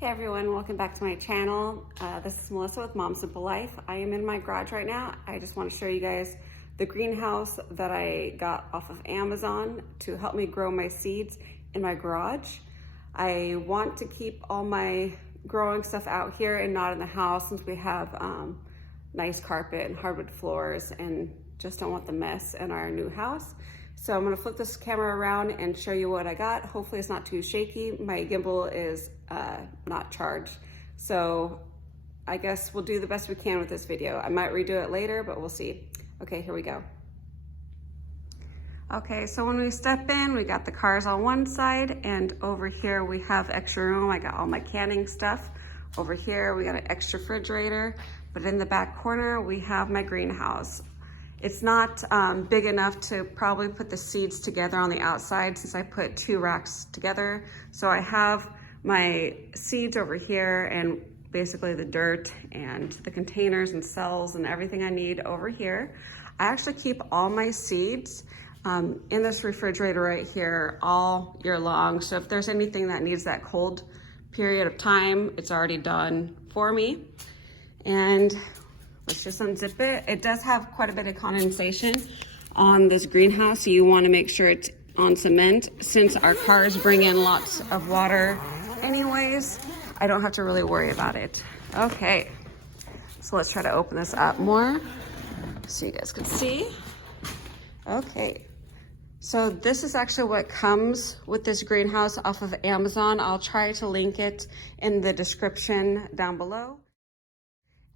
Hey everyone, welcome back to my channel. This is Melissa with Mom Simple Life. I am in my garage right now. I just want to show you guys the greenhouse that I got off of Amazon to help me grow my seeds in my garage. I want to keep all my growing stuff out here and not in the house since we have nice carpet and hardwood floors and just don't want the mess in our new house. So I'm gonna flip this camera around and show you what I got. Hopefully it's not too shaky. My gimbal is not charged. So I guess we'll do the best we can with this video. I might redo it later, but we'll see. Okay, here we go. Okay, so when we step in, we got the cars on one side and over here we have extra room. I got all my canning stuff. Over here, we got an extra refrigerator, but in the back corner, we have my greenhouse. It's not big enough to probably put the seeds together on the outside since I put two racks together. So I have my seeds over here and basically the dirt and the containers and cells and everything I need over here. I actually keep all my seeds in this refrigerator right here all year long. So if there's anything that needs that cold period of time, it's already done for me. And let's just unzip it. It does have quite a bit of condensation on this greenhouse, so you want to make sure it's on cement. Since our cars bring in lots of water anyways, I don't have to really worry about it. Okay, so let's try to open this up more so you guys can see. Okay, so this is actually what comes with this greenhouse off of Amazon. I'll try to link it in the description down below.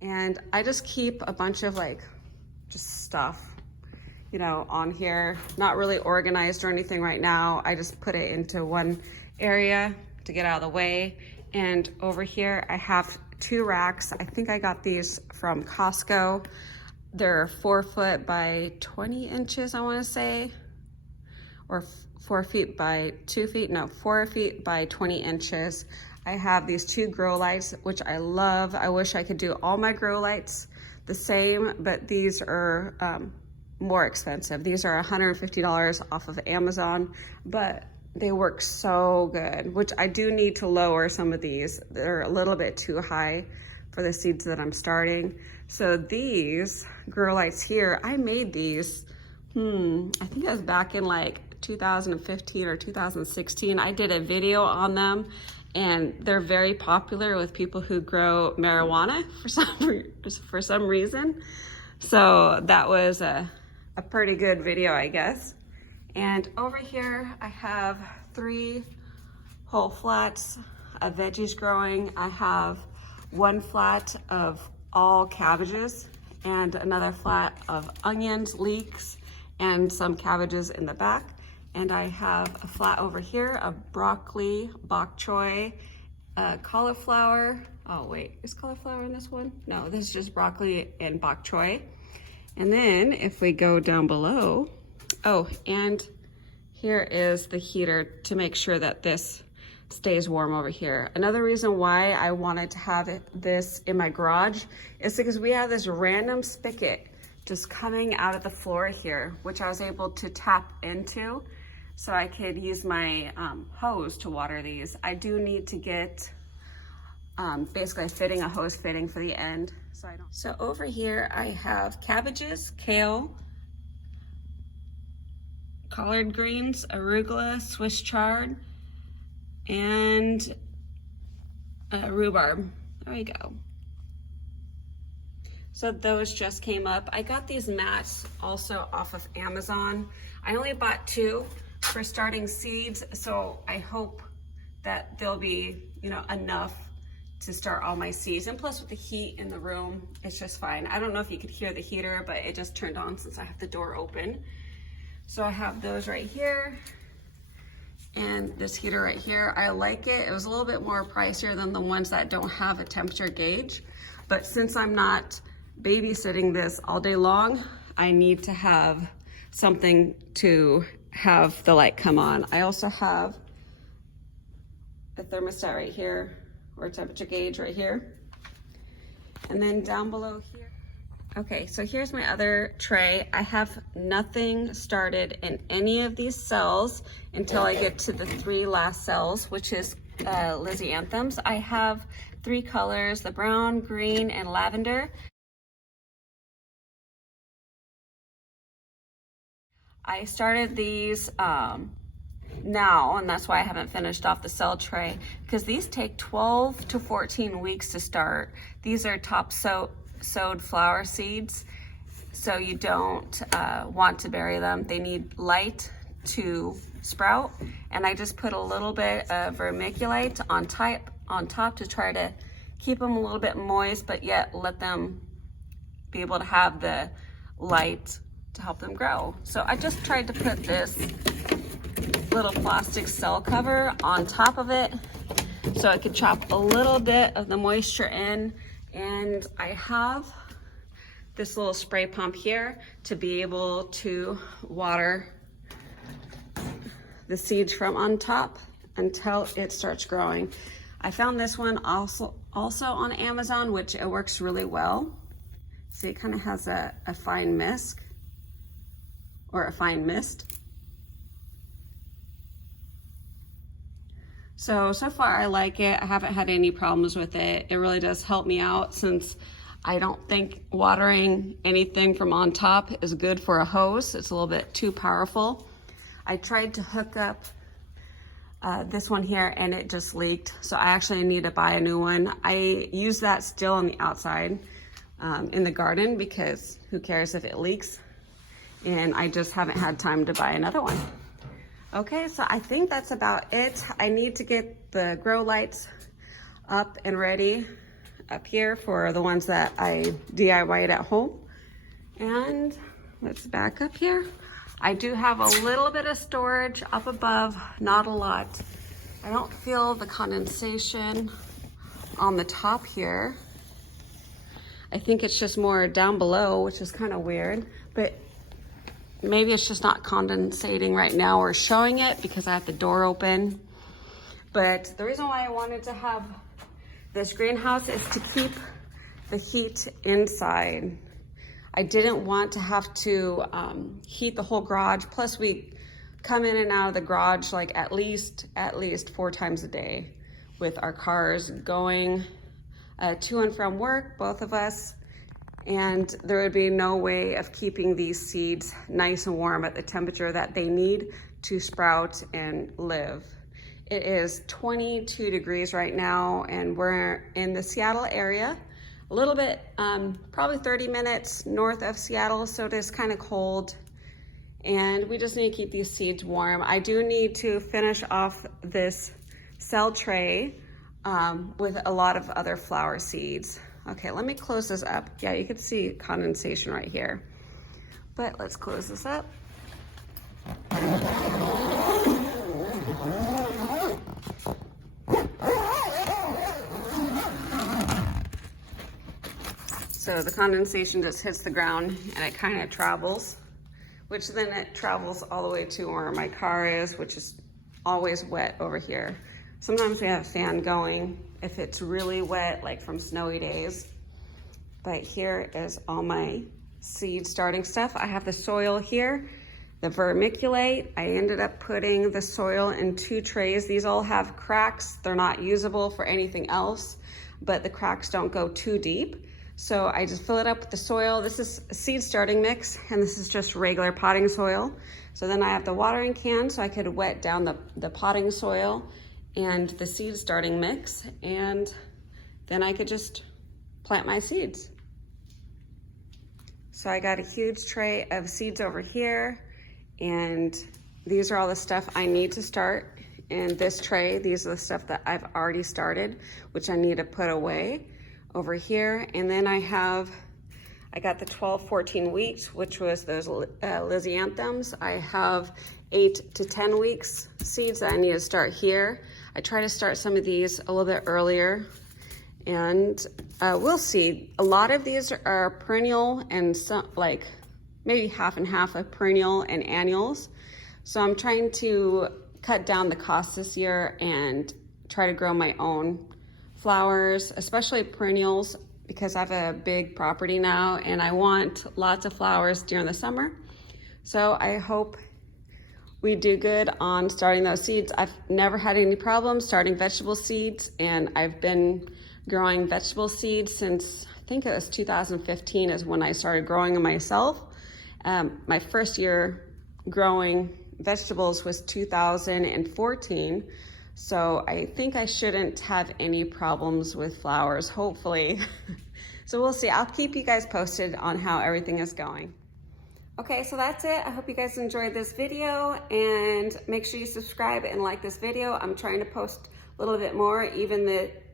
And I just keep a bunch of just stuff, you know, on here. Not really organized or anything right now. I just put it into one area to get out of the way. And over here, I have two racks. I think I got these from Costco. They're 4 foot by 20 inches, I wanna say, or 4 feet by 2 feet, no, 4 feet by 20 inches. I have these two grow lights, which I love. I wish I could do all my grow lights the same, but these are more expensive. These are $150 off of Amazon, but they work so good, which I do need to lower some of these. They're a little bit too high for the seeds that I'm starting. So these grow lights here, I made these, I think it was back in 2015 or 2016. I did a video on them, and they're very popular with people who grow marijuana for some reason. So that was a pretty good video, I guess. And over here, I have 3 whole flats of veggies growing. I have 1 flat of all cabbages and another flat of onions, leeks, and some cabbages in the back. And I have a flat over here of broccoli, bok choy, cauliflower. Oh wait, is cauliflower in this one? No, this is just broccoli and bok choy. And then if we go down below, oh, and here is the heater to make sure that this stays warm over here. Another reason why I wanted to have this in my garage is because we have this random spigot just coming out of the floor here, which I was able to tap into. So I could use my hose to water these. I do need to get basically fitting a hose fitting for the end. So over here I have cabbages, kale, collard greens, arugula, Swiss chard, and rhubarb. There we go. So those just came up. I got these mats also off of Amazon. I only bought 2 for starting seeds, so I hope that they'll be, enough to start all my seeds. And plus with the heat in the room, it's just fine. I don't know if you could hear the heater, but it just turned on since I have the door open. So I have those right here and this heater right here. I like it. It was a little bit more pricier than the ones that don't have a temperature gauge, but since I'm not babysitting this all day long, I need to have something to have the light come on. I also have a thermostat right here, or temperature gauge right here. And then down below here. Okay, so here's my other tray. I have nothing started in any of these cells until I get to the 3 last cells, which is Lisianthums. I have 3 colors, the brown, green, and lavender. I started these now, and that's why I haven't finished off the cell tray, because these take 12 to 14 weeks to start. These are top sowed flower seeds, so you don't want to bury them. They need light to sprout, and I just put a little bit of vermiculite on top to try to keep them a little bit moist, but yet let them be able to have the light to help them grow. So I just tried to put this little plastic cell cover on top of it so I could trap a little bit of the moisture in. And I have this little spray pump here to be able to water the seeds from on top until it starts growing. I found this one also on Amazon, which it works really well. See, it kind of has a fine mist, or a fine mist. So far I like it. I haven't had any problems with it. It really does help me out, since I don't think watering anything from on top is good for a hose. It's a little bit too powerful. I tried to hook up this one here and it just leaked. So I actually need to buy a new one. I use that still on the outside in the garden, because who cares if it leaks? And I just haven't had time to buy another one. Okay, so I think that's about it. I need to get the grow lights up and ready up here for the ones that I DIY'd at home. And let's back up here. I do have a little bit of storage up above, not a lot. I don't feel the condensation on the top here. I think it's just more down below, which is kind of weird, but maybe it's just not condensating right now or showing it because I have the door open. But the reason why I wanted to have this greenhouse is to keep the heat inside. I didn't want to have to heat the whole garage. Plus we come in and out of the garage like at least 4 times a day with our cars going to and from work, both of us. And there would be no way of keeping these seeds nice and warm at the temperature that they need to sprout and live. It is 22 degrees right now, and we're in the Seattle area, a little bit, probably 30 minutes north of Seattle, so it is kind of cold, and we just need to keep these seeds warm. I do need to finish off this cell tray with a lot of other flower seeds. Okay, let me close this up. Yeah, you can see condensation right here. But let's close this up. So the condensation just hits the ground and it kind of travels, which then it travels all the way to where my car is, which is always wet over here. Sometimes we have a fan going if it's really wet, like from snowy days. But here is all my seed starting stuff. I have the soil here, the vermiculite. I ended up putting the soil in 2 trays. These all have cracks. They're not usable for anything else, but the cracks don't go too deep. So I just fill it up with the soil. This is a seed starting mix, and this is just regular potting soil. So then I have the watering can so I could wet down the potting soil and the seed starting mix, and then I could just plant my seeds. So I got a huge tray of seeds over here, and these are all the stuff I need to start in this tray. These are the stuff that I've already started, which I need to put away over here. And then I got the 12-14 weeks, which was those Lisianthums. I have 8 to 10 weeks seeds that I need to start here. I try to start some of these a little bit earlier, and we'll see. A lot of these are perennial, and some, like maybe half and half of perennial and annuals. So I'm trying to cut down the cost this year and try to grow my own flowers, especially perennials, because I have a big property now and I want lots of flowers during the summer. So I hope we do good on starting those seeds. I've never had any problems starting vegetable seeds, and I've been growing vegetable seeds since, I think it was 2015 is when I started growing them myself. My first year growing vegetables was 2014. So I think I shouldn't have any problems with flowers, hopefully. So we'll see. I'll keep you guys posted on how everything is going. Okay, so that's it. I hope you guys enjoyed this video, and make sure you subscribe and like this video. I'm trying to post a little bit more, even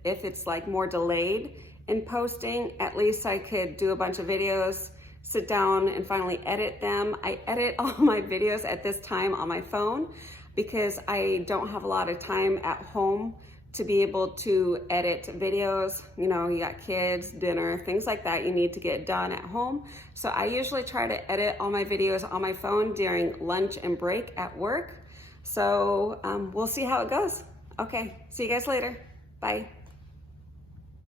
if it's like more delayed in posting. At least I could do a bunch of videos, sit down and finally edit them. I edit all my videos at this time on my phone because I don't have a lot of time at home to be able to edit videos. You know, you got kids, dinner, things like that you need to get done at home. So I usually try to edit all my videos on my phone during lunch and break at work. So we'll see how it goes. Okay, see you guys later. Bye.